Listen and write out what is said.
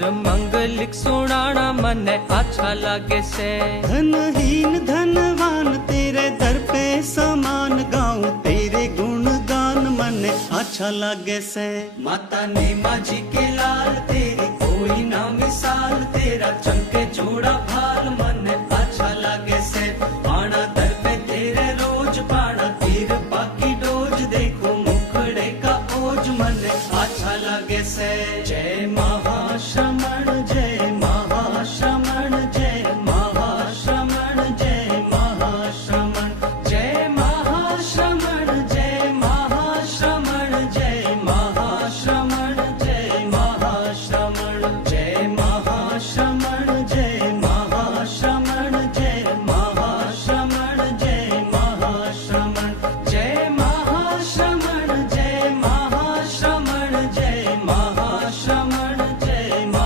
मंगलिक सुनाना मने अच्छा लागे से। धनहीन धनवान तेरे दर पे समान गाऊं तेरे गुणगान मने अच्छा लागे से। माता नीमा जी के लाल तेरी कोई ना मिसाल, तेरा चमके जोड़ा भाल मने अच्छा लागे से। पाना दर पे तेरे रोज पाना तीर बाकी डोज, देखो मुखड़े का ओज मने अच्छा लागे से। जय महाश्रमण जय महाश्रमण जय महाश्रमण जय महाश्रमण जय महाश्रमण जय महाश्रमण जय महाश्रमण जय महाश्रमण जय